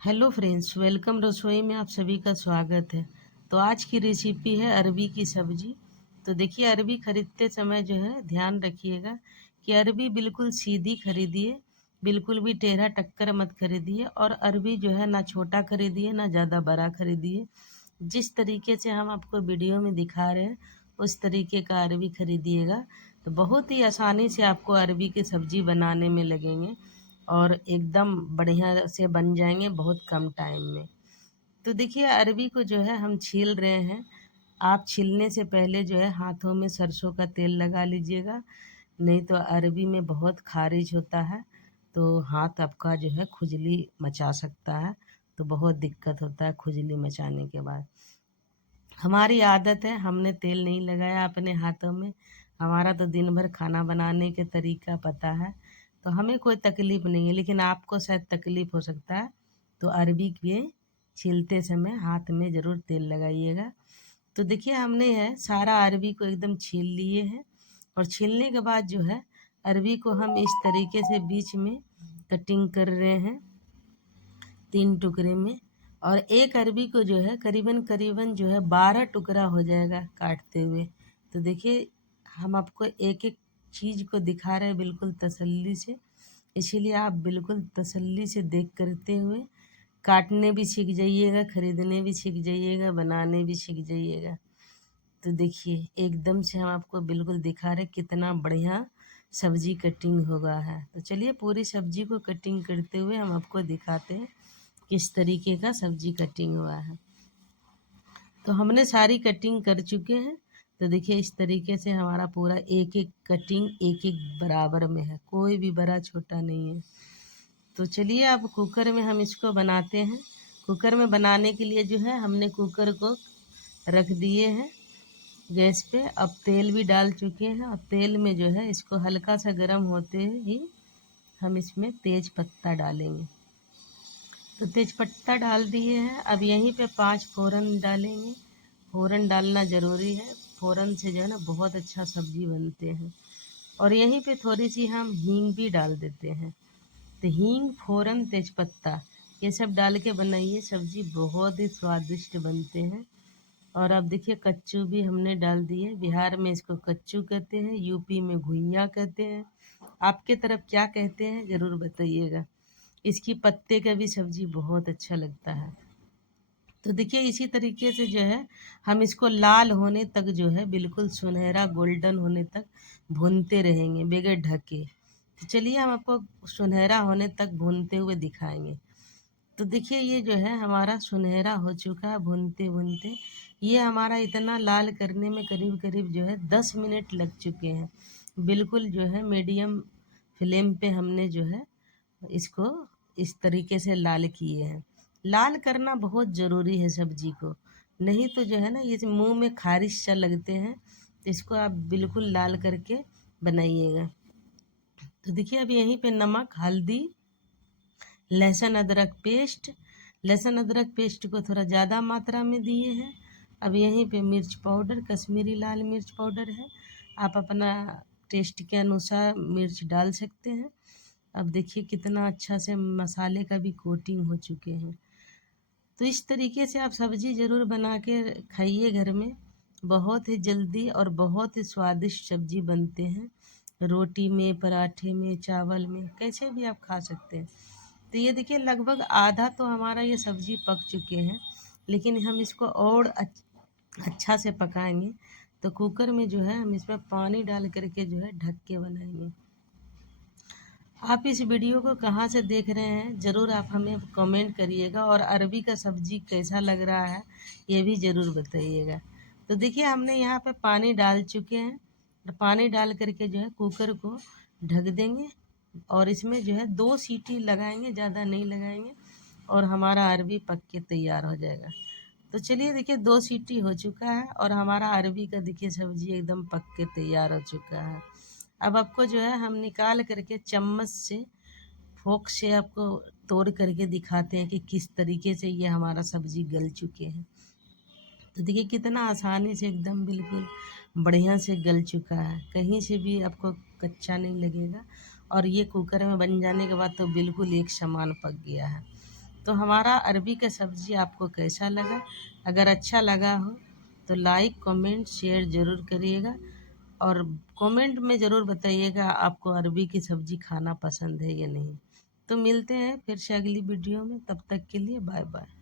Hello friends, welcome. रसोई में आप सभी का स्वागत है। तो आज की रेसिपी है अरबी की सब्जी। तो देखिए, अरबी खरीदते समय जो है ध्यान रखिएगा कि अरबी बिल्कुल सीधी खरीदिए, बिल्कुल भी टेढ़ा टक्कर मत खरीदिए। और अरबी जो है ना छोटा खरीदिए ना ज़्यादा बड़ा खरीदिए। जिस तरीके से हम आपको वीडियो में दिखा रहे हैं उस तरीके का अरबी खरीदिएगा, तो बहुत ही आसानी से आपको अरबी की सब्जी बनाने में लगेंगे और एकदम बढ़िया से बन जाएंगे बहुत कम टाइम में। तो देखिए, अरबी को जो है हम छील रहे हैं। आप छीलने से पहले जो है हाथों में सरसों का तेल लगा लीजिएगा, नहीं तो अरबी में बहुत खारिज होता है, तो हाथ आपका जो है खुजली मचा सकता है। तो बहुत दिक्कत होता है खुजली मचाने के बाद। हमारी आदत है, हमने तेल नहीं लगाया अपने हाथों में। हमारा तो दिन भर खाना बनाने के तरीका पता है, तो हमें कोई तकलीफ़ नहीं है, लेकिन आपको शायद तकलीफ़ हो सकता है। तो अरबी के छीलते समय हाथ में ज़रूर तेल लगाइएगा। तो देखिए, हमने है सारा अरबी को एकदम छील लिए हैं। और छीलने के बाद जो है अरबी को हम इस तरीके से बीच में कटिंग कर रहे हैं, 3 टुकड़े में। और एक अरबी को जो है करीबन करीबन जो है 12 टुकड़ा हो जाएगा काटते हुए। तो देखिए, हम आपको एक एक चीज़ को दिखा रहे हैं बिल्कुल तसल्ली से, इसीलिए आप बिल्कुल तसल्ली से देख करते हुए काटने भी सीख जाइएगा, खरीदने भी सीख जाइएगा, बनाने भी सीख जाइएगा। तो देखिए, एकदम से हम आपको बिल्कुल दिखा रहे कितना बढ़िया सब्जी कटिंग होगा है। तो चलिए, पूरी सब्जी को कटिंग करते हुए हम आपको दिखाते हैं किस तरीके का सब्जी कटिंग हुआ है। तो हमने सारी कटिंग कर चुके हैं। तो देखिए, इस तरीके से हमारा पूरा एक एक कटिंग एक एक बराबर में है, कोई भी बड़ा छोटा नहीं है। तो चलिए, अब कुकर में हम इसको बनाते हैं। कुकर में बनाने के लिए जो है हमने कुकर को रख दिए हैं गैस पे। अब तेल भी डाल चुके हैं और तेल में जो है इसको हल्का सा गर्म होते ही हम इसमें तेज पत्ता डालेंगे। तो तेजपत्ता डाल दिए हैं। अब यहीं पे 5 फ़ोरन डालेंगे। फ़ोरन डालना ज़रूरी है, फ़ोरन से जो है ना बहुत अच्छा सब्जी बनते हैं। और यहीं पे थोड़ी सी हम हींग भी डाल देते हैं। तो हींग, फ़ोरन, तेजपत्ता ये सब डाल के बनाइए, सब्जी बहुत ही स्वादिष्ट बनते हैं। और अब देखिए, कच्चू भी हमने डाल दिए। बिहार में इसको कच्चू कहते हैं, यूपी में घुइयाँ कहते हैं। आपके तरफ क्या कहते हैं ज़रूर बताइएगा। इसकी पत्ते का भी सब्जी बहुत अच्छा लगता है। तो देखिए, इसी तरीके से जो है हम इसको लाल होने तक जो है बिल्कुल सुनहरा गोल्डन होने तक भूनते रहेंगे बगैर ढके। तो चलिए, हम आपको सुनहरा होने तक भूनते हुए दिखाएंगे। तो देखिए, ये जो है हमारा सुनहरा हो चुका है भूनते भूनते। ये हमारा इतना लाल करने में करीब करीब जो है 10 मिनट लग चुके हैं। बिल्कुल जो है मीडियम फ्लेम पे हमने जो है इसको इस तरीके से लाल किए हैं। लाल करना बहुत ज़रूरी है सब्जी को, नहीं तो जो है ना ये मुंह में खारिश सा लगते हैं। तो इसको आप बिल्कुल लाल करके बनाइएगा। तो देखिए, अब यहीं पे नमक, हल्दी, लहसुन अदरक पेस्ट, लहसुन अदरक पेस्ट को थोड़ा ज़्यादा मात्रा में दिए हैं। अब यहीं पे मिर्च पाउडर, कश्मीरी लाल मिर्च पाउडर है, आप अपना टेस्ट के अनुसार मिर्च डाल सकते हैं। अब देखिए, कितना अच्छा से मसाले का भी कोटिंग हो चुके हैं। तो इस तरीके से आप सब्जी ज़रूर बना के खाइए घर में। बहुत ही जल्दी और बहुत ही स्वादिष्ट सब्जी बनते हैं। रोटी में, पराठे में, चावल में, कैसे भी आप खा सकते हैं। तो ये देखिए, लगभग आधा तो हमारा ये सब्जी पक चुके हैं, लेकिन हम इसको और अच्छा से पकाएंगे। तो कुकर में जो है हम इसमें पानी डाल करके जो है ढक के बनाएंगे। आप इस वीडियो को कहाँ से देख रहे हैं ज़रूर आप हमें कमेंट करिएगा, और अरबी का सब्जी कैसा लग रहा है ये भी ज़रूर बताइएगा। तो देखिए, हमने यहाँ पे पानी डाल चुके हैं और पानी डाल करके जो है कुकर को ढक देंगे। और इसमें जो है 2 सीटी लगाएंगे, ज़्यादा नहीं लगाएंगे, और हमारा अरबी पक के तैयार हो जाएगा। तो चलिए, देखिए 2 सीटी हो चुका है और हमारा अरबी का देखिए सब्जी एकदम पक के तैयार हो चुका है। अब आपको जो है हम निकाल करके चम्मच से, फोक से आपको तोड़ करके दिखाते हैं कि किस तरीके से ये हमारा सब्जी गल चुके हैं। तो देखिए, कितना आसानी से एकदम बिल्कुल बढ़िया से गल चुका है, कहीं से भी आपको कच्चा नहीं लगेगा। और ये कुकर में बन जाने के बाद तो बिल्कुल एक समान पक गया है। तो हमारा अरबी का सब्ज़ी आपको कैसा लगा? अगर अच्छा लगा हो तो लाइक कमेंट शेयर ज़रूर करिएगा, और कमेंट में ज़रूर बताइएगा आपको अरबी की सब्ज़ी खाना पसंद है या नहीं। तो मिलते हैं फिर से अगली वीडियो में, तब तक के लिए बाय बाय।